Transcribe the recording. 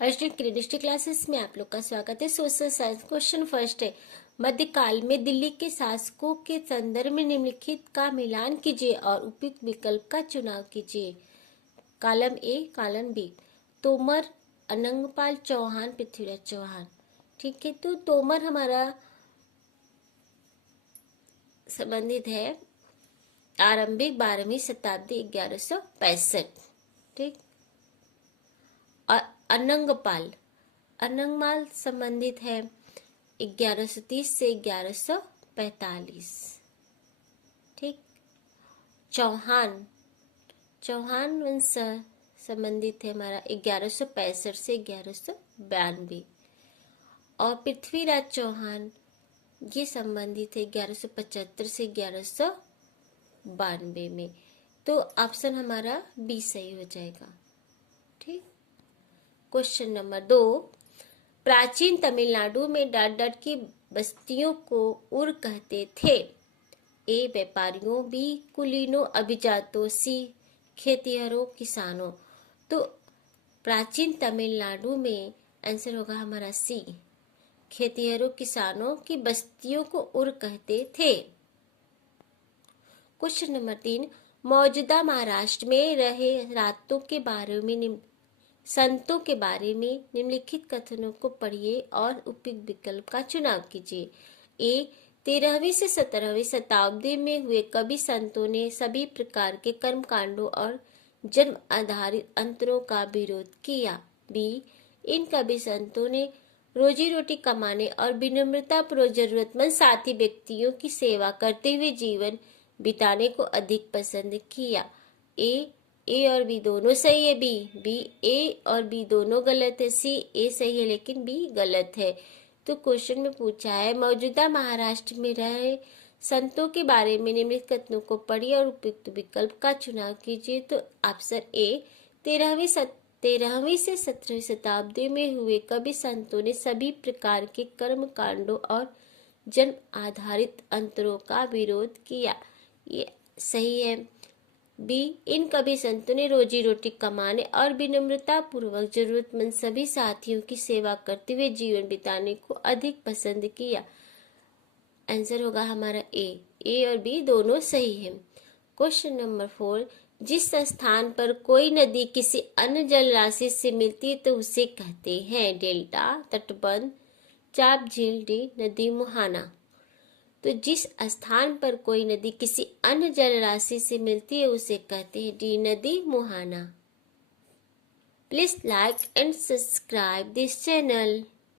Arjun क्रेडिस्टिक classes में आप लोग का स्वागत है। सोशल साइंस क्वेश्चन फर्स्ट है, मध्यकाल में दिल्ली के शासकों के संदर्भ में निम्नलिखित का मिलान कीजिए और उपयुक्त विकल्प का चुनाव कीजिए। Column A, column B. Tomar, Anangpal Chauhan, Prithviraj Chauhan. ठीक है, तो तोमर हमारा संबंधित है आरंभिक 12वीं शताब्दी 1165। ठीक, और अनंगपाल संबंधित है 1130 से 1145। ठीक, चौहान वंश संबंधित है हमारा 1165 से 1192। और पृथ्वीराज चौहान ये संबंधित है 1175 से 1192 में। तो ऑप्शन हमारा बी सही हो जाएगा। ठीक, क्वेश्चन नंबर 2, प्राचीन तमिलनाडु में डाट डाट की बस्तियों को उर कहते थे। ए व्यापारियों, बी कुलीनों अभिजातों, सी खेतिहरों किसानों। तो प्राचीन तमिलनाडु में आंसर होगा हमारा सी, खेतिहरों किसानों की बस्तियों को उर कहते थे। क्वेश्चन नंबर 3, मौजूदा महाराष्ट्र में रहे संतों के बारे में निम्नलिखित कथनों को पढ़िए और उपयुक्त विकल्प का चुनाव कीजिए। ए 13वीं से 17वीं शताब्दी में हुए कवि संतों ने सभी प्रकार के कर्म कांडों और जन्म आधारित अंतरों का विरोध किया। बी इन कवि संतों ने रोजी रोटी कमाने और विनम्रता पूर्वक जरूरतमंद साथी व्यक्तियों की सेवा करते हुए जीवन बिताने को अधिक पसंद किया। ए और बी दोनों सही है। बी ए और बी दोनों गलत है। सी ए सही है लेकिन बी गलत है। तो क्वेश्चन में पूछा है मौजूदा महाराष्ट्र में रहे संतों के बारे में निम्नलिखित कथनों को पढ़िए और उपयुक्त विकल्प का चुनाव कीजिए। तो ऑप्शन ए 13वीं से 17वीं शताब्दी में हुए कवि संतों ने सभी प्रकार के कर्म कांडों और जन्म आधारित अंतरों का विरोध किया, ये सही है। बी इन कवि संतों ने रोजी रोटी कमाने और विनम्रता पूर्वक जरूरतमंद सभी साथियों की सेवा करते हुए जीवन बिताने को अधिक पसंद किया। आंसर होगा हमारा ए और बी दोनों सही है। क्वेश्चन नंबर 4, जिस स्थान पर कोई नदी किसी अन्य जल राशि से मिलती है तो उसे कहते हैं डेल्टा, तटबंध, चाप झील, डी नदी मुहाना। तो जिस स्थान पर कोई नदी किसी अन्य जल राशि से मिलती है उसे कहते हैं डी नदी मुहाना। Please like and subscribe this channel.